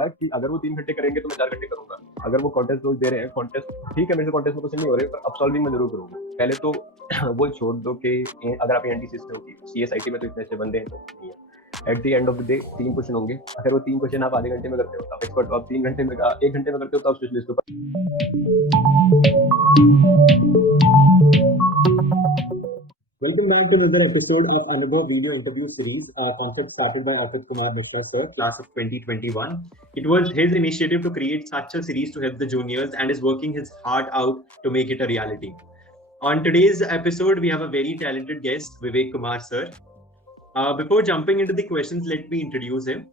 था कि अगर वो 3 घंटे करेंगे तो मैं 4 घंटे करूंगा। अगर वो कॉन्टेस्ट रोज दे रहे हैं, कॉन्टेस्ट ठीक है, मेरे से कॉन्टेस्ट में क्वेश्चन नहीं हो रहे, पर अब सॉल्विंग मैं जरूर करूंगा। पहले तो वो छोड़ दो कि अगर आप एनटीसी से हो, सीएसआईटी में तो इतने अच्छे बंदे हैं तो नहीं है। At the end of the day 3 question होंगे। अगर वो 3 क्वेश्चन आप आधे घंटे में करते हो तो आप एक्सपर्ट हो, आप 3 घंटे में 1 घंटे में करते हो तो आप स्पेशलिस्ट हो। Welcome back to another episode of Anubhav Video Interview Series, a concept started by Arpit Kumar Mishra sir, class of 2021. It was his initiative to create such a series to help the juniors and is working his heart out to make it a reality. On today's episode, we have a very talented guest, Vivek Kumar sir. Before jumping into the questions, let me introduce him.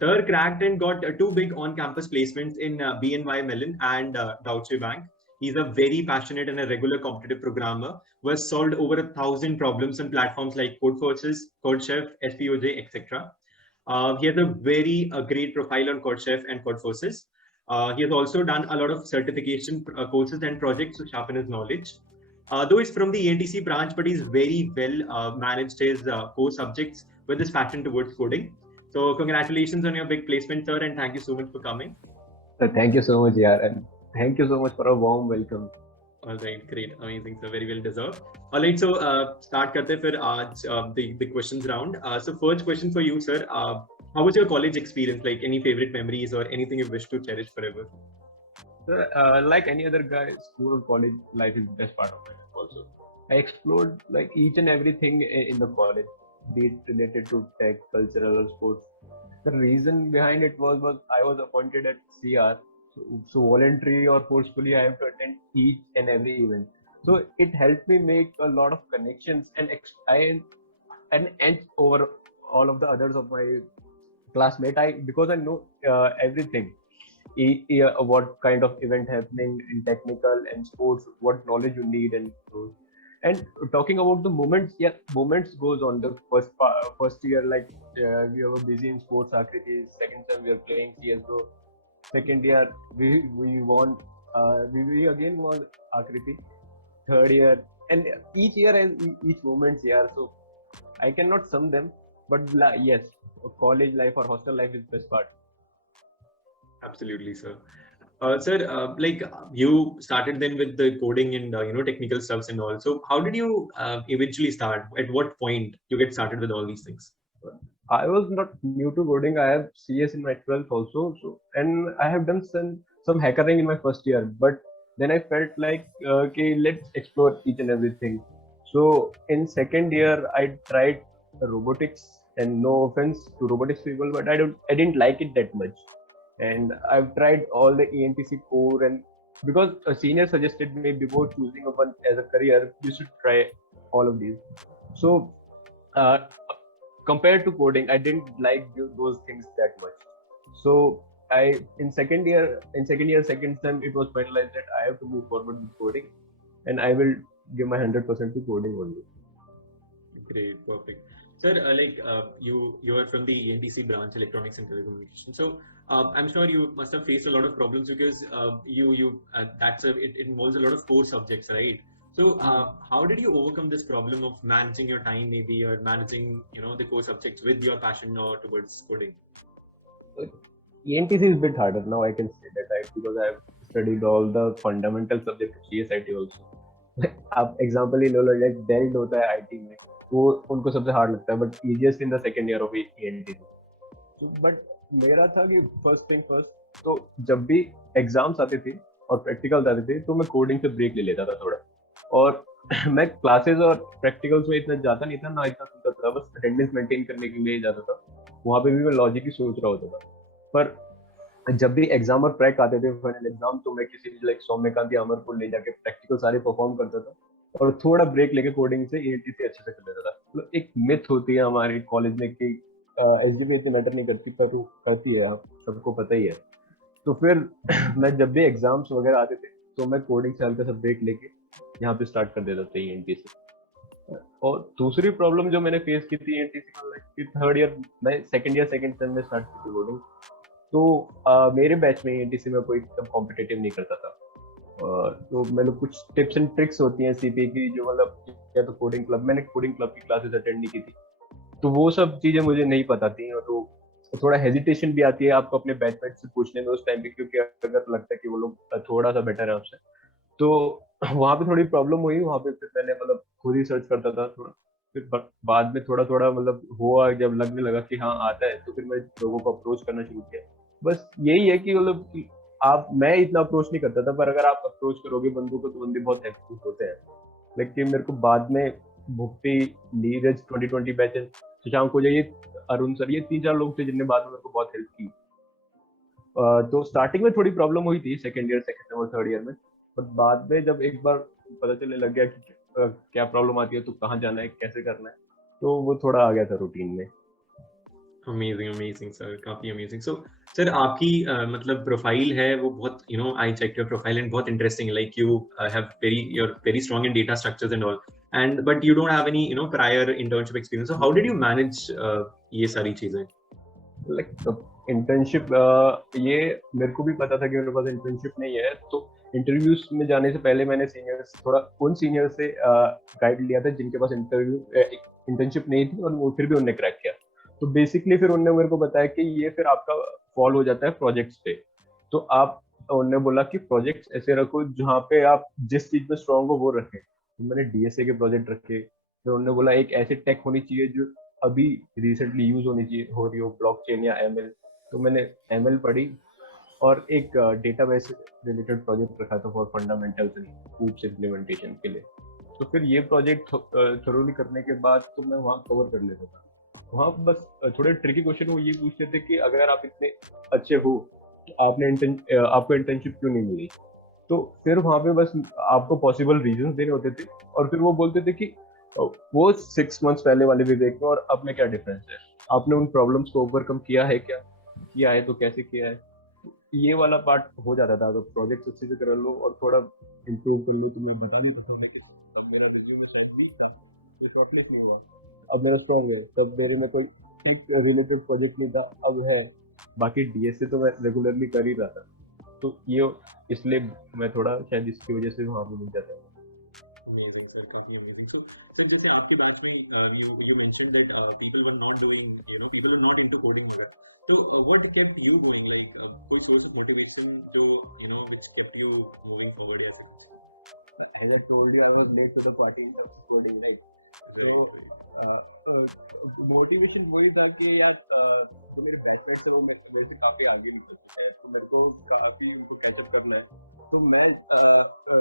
Sir cracked and got two big on-campus placements in BNY Mellon and Deutsche Bank. He's a very passionate and a regular competitive programmer who has solved over 1,000 problems on platforms like Codeforces, CodeChef, SPOJ, etc. He has a very great profile on CodeChef and Codeforces. He has also done a lot of certification courses and projects to sharpen his knowledge. Though he's from the ENTC branch, but he's very well managed his core subjects with his passion towards coding. So congratulations on your big placement, sir, and thank you so much for coming. Thank you so much, yaar, and thank you so much for a warm welcome. All right, great, amazing, sir, very well deserved. All right, so start karte fir aaj the questions round. So first question for you, sir. How was your college experience? Like any favorite memories or anything you wish to cherish forever? So, like any other guy, school or college life is the best part of my life also. I explored like each and everything in the college, be it related to tech, cultural or sports. The reason behind it was I was appointed at CR, so voluntary or forcefully I have to attend each and every event. So it helped me make a lot of connections and edge over all of the others of my classmate. Because I know everything, what kind of event happening in technical and sports, what knowledge you need, and so. And talking about the moments, yeah, moments goes on the first year, like we were busy in sports activities. Second time we are playing CS:GO. Second year we won, we again won Akriti. Third year, and each year has each moments, yeah. So I cannot sum them, but yes, college life or hostel life is best part. Absolutely, sir. Sir, like you started then with the coding and technical stuffs and all. So how did you eventually start? At what point you get started with all these things? I was not new to coding. I have CS in my 12th also, so and I have done some hackering in my first year. But then I felt like okay, let's explore each and everything. So in second year, I tried robotics, and no offense to robotics people, but I didn't like it that much. And I've tried all the ENTC core, and because a senior suggested me before choosing one as a career, you should try all of these. So uh, compared to coding, I didn't like those things that much. So in second year, second sem, it was finalized that I have to move forward with coding, and I will give my 100% to coding only. Great, perfect. Sir, you are from the ENTC branch, Electronics and Telecommunication. So I'm sure you must have faced a lot of problems because it involves a lot of core subjects, right? So how did you overcome this problem of managing your time, maybe, or managing the core subjects with your passion or towards coding? ENTC is a bit harder now. I can say that, right? Because I've studied all the fundamental subjects of CSIT also. आप example ही लो, like dealt होता है IT में, वो उनको सबसे hard लगता है, but easiest in the second year of ENT. तो बट मेरा था कि फर्स्ट थिंग फर्स्ट, तो जब भी एग्जाम्स आते थे और प्रैक्टिकल्स आते थे तो मैं कोडिंग से ब्रेक ले लेता था थोड़ा। और मैं क्लासेस और प्रैक्टिकल्स में इतना जाता नहीं था, ना इतना सुनता था, बस अटेंडेंस मेंटेन करने के लिए जाता था। वहां पे भी मैं लॉजिक ही सोच रहा होता था। पर जब भी एग्जाम और प्रैक आते थे, फाइनल एग्जाम, तो मैं किसी लाइक सौम्यकांत या अमर को ले जाके प्रैक्टिकल सारे परफॉर्म करता था और थोड़ा ब्रेक लेके कोडिंग से ईएनटी से अच्छे से कर लेता था। तो एक मिथ होती है हमारी कॉलेज में कि एसजीपी इतनी मैटर नहीं करती, पर वो करती है, आप सबको पता ही है। तो फिर मैं जब भी एग्जाम्स वगैरह आते थे तो मैं कोडिंग से हल्का सा ब्रेक लेके यहाँ पे स्टार्ट कर देता था ईएनटी से। और दूसरी प्रॉब्लम जो मैंने फेस की थी ईएनटी से, थर्ड ईयर, मैं सेकंड ईयर सेकंड सेम में स्टार्ट की थी कोडिंग। तो मेरे बैच में एनटीसी में कोई एकदम कॉम्पिटेटिव नहीं करता था। तो मतलब कुछ टिप्स एंड ट्रिक्स होती हैं सीपी की, जो मतलब, या तो कोडिंग क्लब, मैंने कोडिंग क्लब की क्लासेस अटेंड नहीं की थी, तो वो सब चीजें मुझे नहीं पता थी। और तो थोड़ा हेजिटेशन भी आती है आपको अपने बैचमेट से पूछने में उस टाइम पे, क्योंकि अगर लगता है कि वो लोग थोड़ा सा बेटर है आपसे, तो वहाँ पे थोड़ी प्रॉब्लम हुई। वहाँ पे फिर मैंने मतलब खुद ही सर्च करता था थोड़ा, फिर बाद में थोड़ा थोड़ा मतलब हुआ, जब लगने लगा कि हाँ आता है, तो फिर मैं लोगों को अप्रोच करना शुरू किया। बस यही है कि मतलब कि आप, मैं इतना अप्रोच नहीं करता था, पर अगर आप अप्रोच करोगे बंदों को तो बंदे बहुत हेल्पफुल होते हैं। लेकिन मेरे को बाद में भुक्ति, नीरज 2020 बैच, शशांक को जाइए, अरुण सर, ये 3-4 लोग थे जिनने बाद में मेरे को बहुत हेल्प की। तो स्टार्टिंग में थोड़ी प्रॉब्लम हुई थी सेकंड ईयर, सेकंड और थर्ड ईयर में, पर बाद में जब एक बार पता चलने लग गया कि क्या प्रॉब्लम आती है, तो कहाँ जाना है, कैसे करना है, तो वो थोड़ा आ गया था रूटीन में। अमेजिंग अमेजिंग सर, काफी अमेजिंग। सो सर आपकी मतलब प्रोफाइल है वो बहुत, you know, I check your profile and बहुत interesting, like you have very, you are very strong in data structures and all, and but you don't have any, you know, prior internship experience. So how did you manage ये सारी चीजें? Like internship, ये मेरे को भी पता था कि मेरे पास इंटर्नशिप नहीं है, तो इंटरव्यूज में जाने से पहले मैंने सीनियर्स, थोड़ा उन सीनियर से गाइड लिया था जिनके पास इंटर्नशिप नहीं थी और वो फिर भी उन्होंने क्रैक किया। तो बेसिकली फिर उन्होंने मेरे को बताया कि ये फिर आपका फॉल हो जाता है प्रोजेक्ट्स पे। तो आप, उन्होंने बोला कि प्रोजेक्ट्स ऐसे रखो जहाँ पे आप जिस चीज में स्ट्रांग हो वो रखें। तो मैंने डीएसए के प्रोजेक्ट रखे। फिर उन्होंने बोला एक ऐसी टेक होनी चाहिए जो अभी रिसेंटली यूज होनी चाहिए, हो रही हो, ब्लॉकचेन या एमएल। तो मैंने एमएल पढ़ी, और एक डेटाबेस रिलेटेड प्रोजेक्ट रखा था फॉर फंडामेंटल्स इन कूप्स इम्प्लीमेंटेशन के लिए। तो फिर ये प्रोजेक्ट थोरोली करने के बाद तो मैं वहाँ कवर कर लेता था। वहाँ बस थोड़े ट्रिकी क्वेश्चन वो ये पूछते थे कि अगर आप इतने अच्छे हो तो आपको इंटर्नशिप क्यों नहीं मिली। तो फिर वहाँ पे बस आपको पॉसिबल रीजंस देने होते थे, और फिर वो बोलते थे कि वो 6 मंथ्स पहले वाले विवेक में और अब में क्या डिफरेंस है, आपने उन प्रॉब्लम्स को ओवरकम किया है क्या, किया है तो कैसे किया है। ये वाला पार्ट हो जाता था। अगर प्रोजेक्ट अच्छे से कर लो और थोड़ा इम्प्रूव कर लो, तो मैं बता देता था उन्हें कि तब मेरा रिज्यूमे शायद वीक था तो शॉर्टलिस्ट नहीं हुआ, अब मेरा स्ट्रॉन्ग है, तब मेरे में कोई टेक रिलेटेड प्रोजेक्ट नहीं था, अब है। बाकी डीएसए तो मैं रेगुलरली कर ही रहा था, तो ये इसलिए मैं थोड़ा शायद इसकी वजह से वहाँ पे मिल जाता है। अमेजिंग सर, काफी अमेजिंग। सो सर जैसे आपके बैच में you mentioned that people were not doing, you know, people were not into coding वगैरह, तो what kept you going, like कोई सोर्स ऑफ मोटिवेशन जो, you know, which kept you moving forward, ऐसे कुछ? As I told you, I was late to the party in terms of coding, right? तो right right. Motivation वही था कि यार जो मेरे बैचमेट्स है वो मेरे से काफी आगे निकल चुके हैं, तो मेरे को काफी उनको कैचअप करना है। तो मैं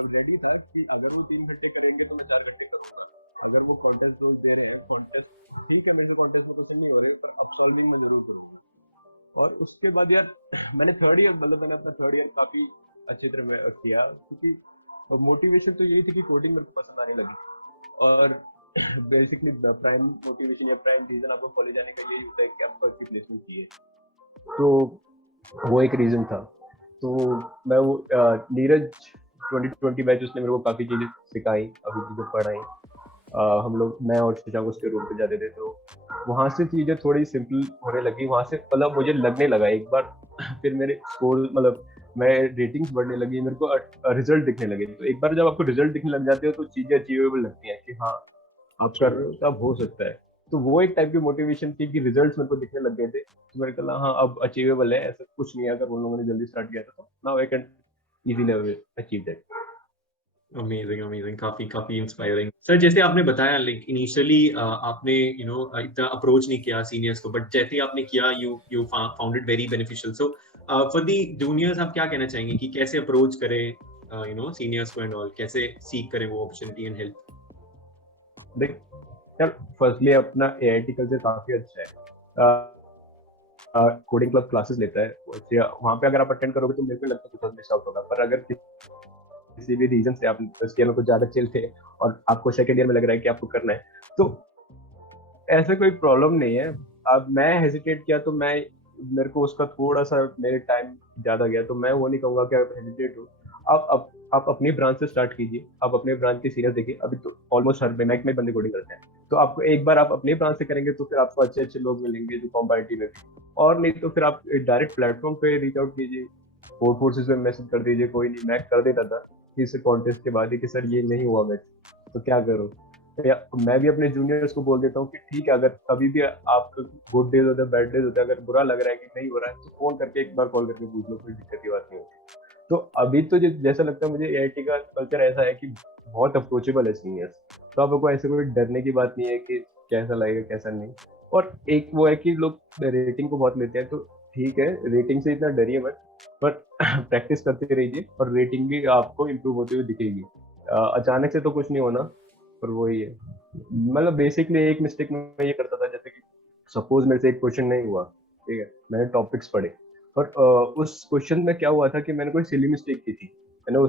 रेडी था कि अगर वो 3 घंटे करेंगे तो मैं 4 घंटे करूंगा। अगर वो कॉन्टेस्ट रोज दे रहे हैं, कॉन्टेस्ट ठीक है, मेरे से कॉन्टेस्ट में क्वेश्चन नहीं हो रहे, पर अब सॉल्विंग मैं जरूर करूंगा। और उसके बाद यार मैंने थर्ड ईयर, मतलब मैंने अपना थर्ड ईयर काफी अच्छी तरह किया, क्योंकि मोटिवेशन तो यही थी कि कोडिंग मेरे को पसंद आने लगी। और बेसिकली प्राइम मोटिवेशन या प्राइम रीजन आपको कॉलेज आने का यही होता है कि आपको अच्छी प्लेसमेंट चाहिए, तो वो एक रीजन था। तो मैं वो नीरज 2020 बैच, उसने मेरे को काफी चीजें सिखाई, अभी चीजें पढ़ाई। हम लोग, मैं और शशांक उसके रूम पे जाते थे, तो वहां से चीजें थोड़ी सिंपल होने लगी। वहां से मतलब मुझे लगने लगा एक बार फिर मेरे स्कोर, मतलब मैं रेटिंग्स बढ़ने लगी, मेरे को रिजल्ट दिखने लगे। तो एक बार जब आपको रिजल्ट दिखने लग जाते हो तो चीजें अचीवेबल लगती हैं कि हाँ आप कर रहे हो तो अब हो सकता है। तो वो एक टाइप की मोटिवेशन थी कि रिजल्ट्स मेरे को दिखने लग गए थे, तो मेरे को लगा हाँ अब अचीवेबल है, ऐसा कुछ नहीं है। अगर उन लोगों ने जल्दी स्टार्ट किया था तो now I can easily achieve that. Amazing amazing, काफी काफी इंस्पायरिंग। सर जैसे आपने बताया, लाइक इनिशियली आपने, यू नो, इतना अप्रोच नहीं किया सीनियर्स को, बट जैसे ही आपने किया, you found it very beneficial. So for the juniors आप क्या कहना चाहेंगे कि कैसे अप्रोच करें, यू नो, सीनियर्स को एंड ऑल, कैसे सीख करें वो अपॉर्चुनिटी एंड हेल्प? देख यार, फर्स्टली अपना एआईटी कल्चर काफी अच्छा है। कोडिंग क्लब क्लासेस लेता है, वहाँ पे अगर आप अटेंड करोगे तो मेरे को लगता है कुछ मिस आउट होगा। पर अगर किसी भी रीजन से आप फर्स्ट ईयर में कुछ ज्यादा चिल थे और आपको सेकंड ईयर में लग रहा है कि आपको करना है, तो ऐसा कोई प्रॉब्लम नहीं है। अब मैं हेजिटेट किया तो मैं, मेरे को उसका थोड़ा सा मेरे टाइम ज्यादा गया, तो मैं वो नहीं कहूंगा कि आप हेजिटेट हो। आप अपनी ब्रांच से स्टार्ट कीजिए, आप अपने ब्रांच के सीनियर देखिए। अभी तो ऑलमोस्ट हर मैक में बंदे कोडिंग करते हैं, तो आपको एक बार आप अपने ब्रांच से करेंगे तो फिर आपको अच्छे अच्छे लोग मिलेंगे जो कॉम्पिटिटिव है भी। और नहीं तो फिर आप डायरेक्ट प्लेटफॉर्म पे रीच आउट कीजिए, कोड फोर्सेस में मैसेज कर दीजिए। कोई नहीं, मैं कर देता था इस कॉन्टेस्ट के बाद ही कि सर ये नहीं हुआ मैच, तो क्या करो। या मैं भी अपने जूनियर्स को बोल देता हूँ कि ठीक है, अगर कभी भी आप गुड डेज होते हैं, बैड डेज होते हैं, अगर बुरा लग रहा है कि नहीं हो रहा है तो फोन करके एक बार कॉल करके पूछ लो, कोई दिक्कत की बात नहीं होती। तो अभी तो जैसा लगता है मुझे एआईटी का कल्चर ऐसा है कि बहुत अप्रोचेबल है सीनियर्स, तो आपको ऐसे कोई डरने की बात नहीं है कि कैसा लगेगा कैसा नहीं। और एक वो है कि लोग रेटिंग को बहुत लेते हैं, तो ठीक है, रेटिंग से इतना डरिए मत, पर प्रैक्टिस करते रहिए और रेटिंग भी आपको इम्प्रूव होते हुए दिखेगी। अचानक से तो कुछ नहीं होना, पर वही है, मतलब बेसिकली एक मिस्टेक मैं ये करता था, जैसे कि सपोज मेरे से एक क्वेश्चन नहीं हुआ, ठीक है, मैंने टॉपिक्स पढ़े और उस क्वेश्चन में क्या हुआ था कि मैंने कोई सिली मिस्टेक की थी, मैंने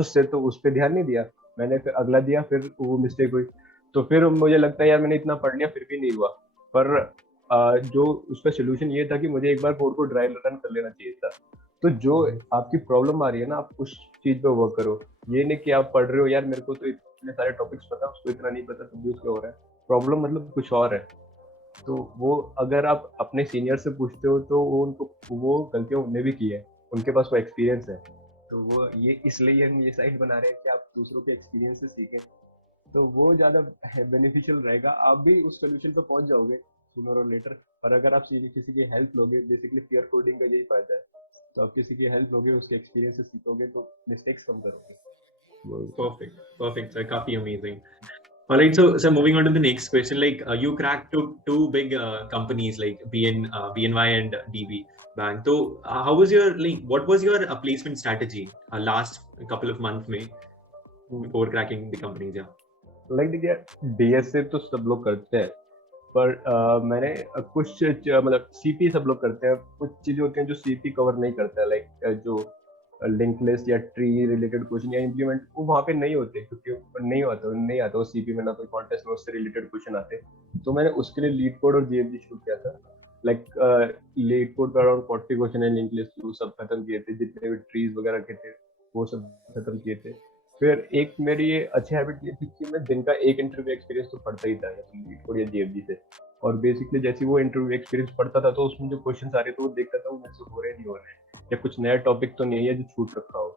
उससे तो उस पर ध्यान नहीं दिया, मैंने फिर अगला दिया, फिर वो मिस्टेक हुई, तो फिर मुझे लगता है यार मैंने इतना पढ़ लिया फिर भी नहीं हुआ। पर जो उसका सोल्यूशन ये था कि मुझे एक बार कोड को ड्राई रन कर लेना चाहिए था। तो जो आपकी प्रॉब्लम आ रही है ना, आप उस चीज पे वर्क करो। ये नहीं कि आप पढ़ रहे हो यार मेरे को तो इतने सारे टॉपिक्स पता, उसको इतना नहीं पता, तब भी उसका हो रहा है। प्रॉब्लम मतलब कुछ और है। तो वो अगर आप अपने सीनियर से पूछते हो तो वो उनको वो गलतियां उन्हें भी की है, उनके पास वो एक्सपीरियंस है। तो वो ये इसलिए हम ये साइट बना रहे हैं कि आप दूसरों के एक्सपीरियंस से सीखें, तो वो ज्यादा बेनिफिशियल रहेगा। आप भी उस सोल्यूशन पे पहुंच जाओगे सूनर और लेटर। पर अगर आप किसी की हेल्प लोगे, बेसिकली पेयर कोडिंग का यही फायदा है, तो आप किसी की हेल्प लोगे, उसके एक्सपीरियंस से सीखोगे तो मिस्टेक्स कम करोगे। Perfect, perfect, sir. काफी amazing. All right, so moving on to the next question, like you cracked two big companies like BNY and DB Bank. So how was your what was your placement strategy last couple of months में before cracking the companies? Yeah. Like देखिए, DSA तो सब लोग करते हैं, पर मैंने कुछ मतलब सीपी सब लोग करते हैं, कुछ चीजें होती हैं जो सीपी कवर नहीं करता है, लाइक जो लिंक लिस्ट या ट्री रिलेटेड क्वेश्चन या इंप्लीमेंट, वो वहाँ पे नहीं होते, क्योंकि नहीं आता वो सीपी में, ना कोई कॉन्टेस्ट में उससे रिलेटेड क्वेश्चन आते। तो मैंने उसके लिए लीड कोड और जीएफजी शुरू किया था। लाइक लीड कोड का अराउंड 40 क्वेश्चन है, लिंक लिस्ट वो सब खत्म किए थे, जितने भी ट्रीज वगैरह के थे वो सब खत्म किए थे। फिर एक मेरी ये अच्छी हैबिट ये थी कि मैं दिन का एक इंटरव्यू एक्सपीरियंस तो पढ़ता ही था, लीड कोड या जीएफजी से। और बेसिकली जैसे वो इंटरव्यू एक्सपीरियंस पढ़ता था तो उसमें जो क्वेश्चन आ रहे थे वो देखता था वो मेरे से हो रहे नहीं हो रहे, या कुछ नया टॉपिक तो नहीं है जो छूट रखा हो।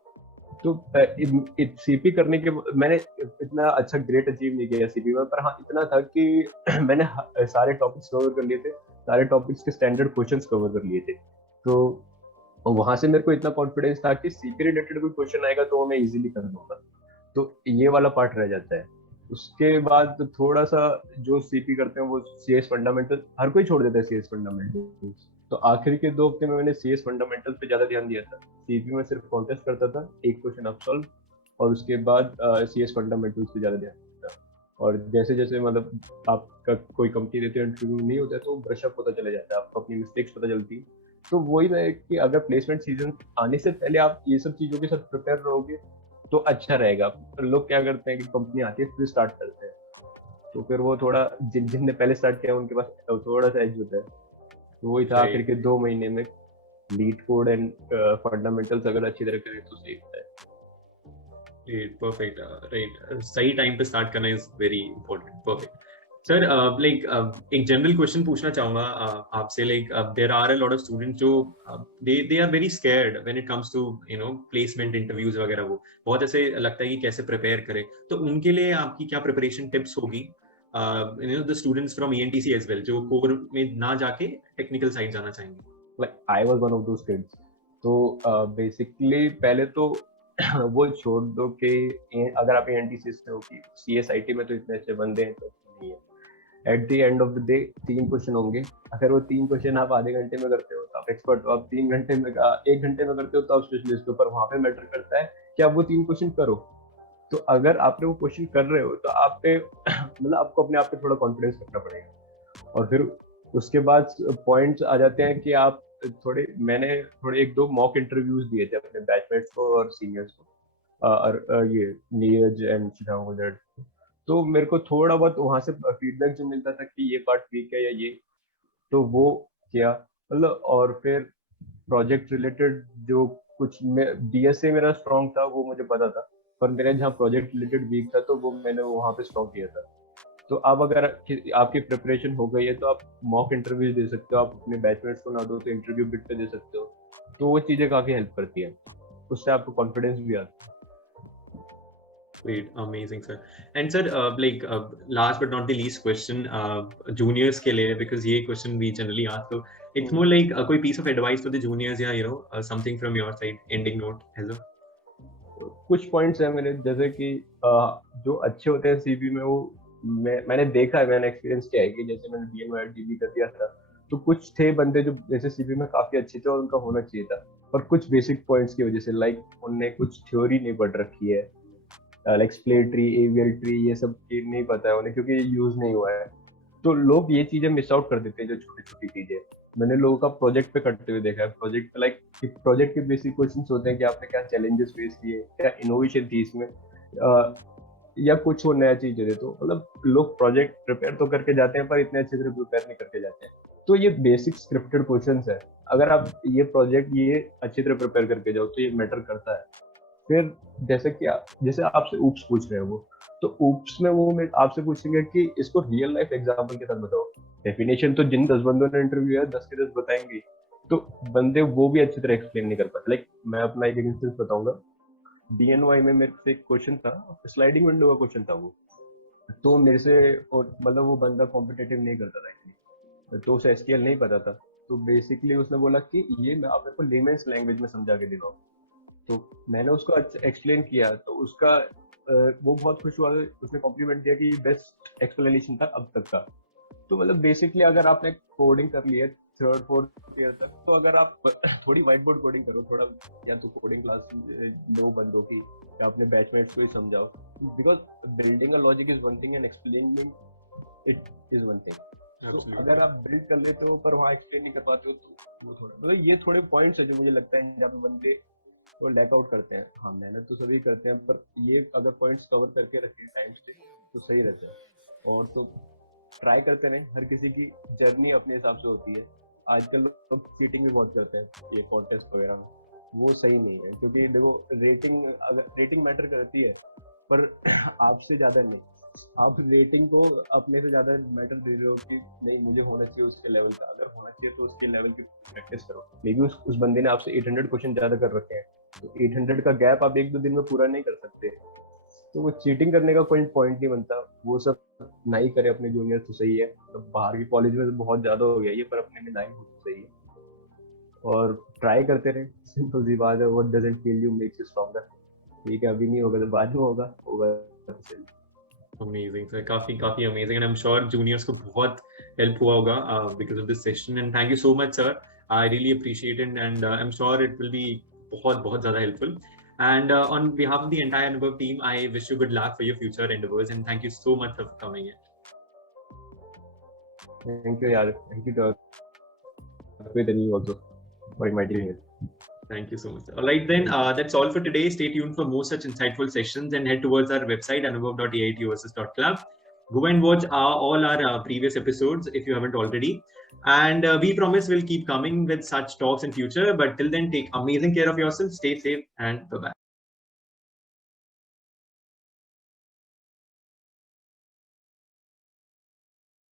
तो सीपी करने के मैंने इतना अच्छा ग्रेट अचीव नहीं किया सीपी में, पर हाँ इतना था कि मैंने सारे टॉपिक्स कवर कर लिए थे, सारे टॉपिक्स के स्टैंडर्ड क्वेश्चंस कवर कर लिए थे। तो वहां से मेरे को इतना कॉन्फिडेंस था कि सीपी रिलेटेड कोई क्वेश्चन आएगा तो वो मैं इजीली कर दूंगा। तो ये वाला पार्ट रह जाता है। उसके बाद थोड़ा सा जो सीपी करते हैं वो सीएस फंडामेंटल, हर कोई छोड़ देता है सीएस फंडामेंटल। तो आखिर के 2 हफ्ते में मैंने सीएस फंडामेंटल पे ज्यादा ध्यान दिया था, सीपी में सिर्फ कॉन्टेस्ट करता था, एक क्वेश्चन अप सॉल्व, और उसके बाद सीएस फंडामेंटल्स पे ज्यादा ध्यान देता था। और जैसे जैसे मतलब आपका कोई कंपनी देते हैं इंटरव्यू नहीं होता है तो ब्रशअप होता चला जाता है, आपको अपनी मिस्टेक्स पता चलती है। तो वही है कि अगर प्लेसमेंट सीजन आने से पहले आप ये सब चीजों के साथ प्रिपेयर रहोगे तो अच्छा रहेगा। लोग क्या करते हैं कि कंपनी आती है फिर स्टार्ट करते हैं, तो फिर वो थोड़ा जिनने पहले स्टार्ट किया उनके पास थोड़ा सा एज होता है। तो वही था आखिर के 2 महीने में लीड कोड एंड फंडामेंटल्स अगर अच्छी तरह करें तो सही होता है। Perfect. Right. सही टाइम पे स्टार्ट करना is very important. Perfect. Sir एक जनरल क्वेश्चन पूछना चाहूंगा आपसे. There are a lot of students जो they are very scared when it comes to placement interviews वगैरह. वो बहुत ऐसे लगता है कि कैसे प्रिपेयर करें. तो उनके लिए आपकी क्या प्रिपरेशन टिप्स होगी? The students from ENTC as well जो कोर में ना जाके टेक्निकल साइड जाना चाहेंगे. Like I was one of those kids. तो बेसिकली पहले तो वो छोड़ दो कि अगर आप एनटीसी से हो कि सीएसआईटी में तो इतने अच्छे बंदे हैं तो नहीं है। At the end of the day 3 question होंगे, अगर वो 3 क्वेश्चन आप आधे घंटे में करते हो तो आप एक्सपर्ट हो, आप 3 घंटे में 1 घंटे में करते हो तो आप स्पेशलिस्ट हो। पर वहां पे मैटर करता है कि आप वो 3 क्वेश्चन करो। तो अगर आपने वो क्वेश्चन कर रहे हो तो आप पे मतलब आपको अपने आप पे थोड़ा कॉन्फिडेंस रखना पड़ेगा। और फिर उसके बाद पॉइंट्स आ जाते हैं कि आप मैंने थोड़े 1-2 मॉक इंटरव्यूज दिए थे अपने बैचमेट्स को और सीनियर्स को, और ये नीरज एंड शिदांग वगैरह। तो मेरे को थोड़ा बहुत वहां से फीडबैक जो मिलता था कि ये पार्ट वीक है या ये, तो वो किया मतलब। और फिर प्रोजेक्ट रिलेटेड जो कुछ डीएसए मेरा स्ट्रॉन्ग था वो मुझे पता था, पर मेरा जहाँ प्रोजेक्ट रिलेटेड वीक था तो वो मैंने वहां पे स्ट्रॉन्ग किया था। तो अब अगर आपकी प्रिपरेशन हो गई है तो आप मॉक इंटरव्यू दे सकते हो, आप अपने बैचमेट्स को ना दो तो इंटरव्यू बिट पे दे सकते हो। तो वो चीजें काफी हेल्प करती है, उससे आपको कॉन्फिडेंस भी आता है। Great, amazing, sir. And sir, last but not the least question, juniors के लिए, because ये question we generally ask, so it's more like कोई piece of advice for the juniors, या something from your side, ending note as a. कुछ points है मेरे, जैसे कि जो अच्छे होते हैं सीवी में, वो मैंने देखा है, मैंने एक्सपीरियंस किया है कि जैसे मैंने DNYRTB कर दिया था, तो कुछ थे बंदे जो जैसे सीवी में काफी अच्छे थे और उनका होना चाहिए था, पर कुछ बेसिक पॉइंट्स की वजह से, लाइक उनने कुछ थ्योरी नहीं पढ़ रखी है, like split tree, AVL tree, ये सब नहीं पता है उन्हें क्योंकि यूज नहीं हुआ है। तो लोग ये चीजें मिस आउट कर देते हैं, जो छोटी छोटी चीजें मैंने लोगों का प्रोजेक्ट पे करते हुए देखा है। प्रोजेक्ट के बेसिक क्वेश्चंस होते हैं कि आपने क्या चैलेंजेस फेस किए, क्या इनोवेशन थी इसमें, या कुछ और नया चीज दे, तो मतलब लोग प्रोजेक्ट प्रिपेयर तो करके जाते हैं पर इतने अच्छे से प्रिपेयर नहीं करके जाते हैं। तो ये बेसिक स्क्रिप्टेड क्वेश्चंस है, अगर आप ये प्रोजेक्ट ये अच्छी तरह प्रिपेयर करके जाओ तो ये मैटर करता है। फिर जैसे आपसे ऊप्स पूछ रहे हैं वो, तो ऊप्स में वो आपसे पूछेंगे कि इसको रियल लाइफ एग्जांपल के साथ बताओ। डेफिनेशन तो जिन 10 बंदों ने इंटरव्यू है 10 के 10 बताएंगे, तो बंदे वो भी अच्छी तरह एक्सप्लेन नहीं कर पाते। लाइक मैं अपना एक इंस्टेंस बताऊंगा, DNY में मेरे से एक क्वेश्चन था, स्लाइडिंग विंडो का क्वेश्चन था वो, तो मेरे से, और मतलब वो बंदा कॉम्पिटेटिव नहीं करता था इसलिए, तो उसे STL नहीं पता था, तो बेसिकली उसने बोला कि ये मैं आप मेरे को लेमेंस लैंग्वेज में समझा के दे रहा हूँ। तो मैंने उसको एक्सप्लेन किया, तो उसका वो बहुत खुश हुआ, उसने कॉम्प्लीमेंट दिया कि बेस्ट एक्सप्लेनेशन था अब तक का। तो मतलब बेसिकली अगर आपने कोडिंग कर ली है 3rd 4th ईयर तक, तो अगर आप थोड़ी व्हाइट बोर्ड कोडिंग करो, थोड़ा या तो कोडिंग क्लास लो बंदों की, या अपने बैचमेट्स को ही समझाओ, because building a logic is one thing and explaining it is one thing. तो अगर आप बिल्ड कर लेते हो पर वहाँ एक्सप्लेन नहीं कर पाते हो, तो वो थोड़ा, मतलब ये थोड़े पॉइंट्स है जो मुझे लगता है जहाँ पे बंदे तो लैक आउट करते हैं। हाँ, मेहनत तो सभी करते हैं, पर ये अगर पॉइंट्स कवर करके रखें टाइम से तो सही रहता है। और तो ट्राई करते रहे, हर किसी की जर्नी अपने हिसाब से होती है। आजकल लोग चीटिंग भी बहुत करते हैं ये कॉन्टेस्ट वगैरह में, वो सही नहीं है, क्योंकि देखो रेटिंग मैटर करती है, पर आपसे ज्यादा नहीं। आप रेटिंग को अपने से ज्यादा मैटर दे रहे हो कि नहीं मुझे होना चाहिए उसके लेवल का, अगर होना चाहिए तो उसके लेवल की प्रैक्टिस करो। मे बी उस बंदे ने आपसे 800 क्वेश्चन ज्यादा कर रखे हैं, तो 800 का गैप आप 1-2 दिन में पूरा नहीं कर सकते, तो वो चीटिंग करने का कोई पॉइंट नहीं बनता। वो सब नहीं करे अपने जूनियर तो सही है, तो बाहर के कॉलेज में तो बहुत ज्यादा हो गया ये, पर अपने में नहीं हो तो सही है। और ट्राई करते रहे, सिंपल सी बात है, what doesn't kill you makes you stronger. ठीक है, अभी नहीं होगा तो बाद में होगा तो सही। Amazing, sir. काफी amazing, and I'm sure juniors को बहुत help हुआ होगा because of this session. And thank you so much, sir. I really appreciate it, and I'm sure it will be बहुत ज़्यादा helpful. And on behalf of the entire Anubhav team, I wish you good luck for your future endeavors, and thank you so much for coming in. Thank you, yaar. Thank you to you also for inviting me. Thank you so much. All right, then that's all for today. Stay tuned for more such insightful sessions and head towards our website anubhav.aitversus.club. Go and watch all our previous episodes if you haven't already. And we promise we'll keep coming with such talks in future. But till then, take amazing care of yourself. Stay safe and bye-bye.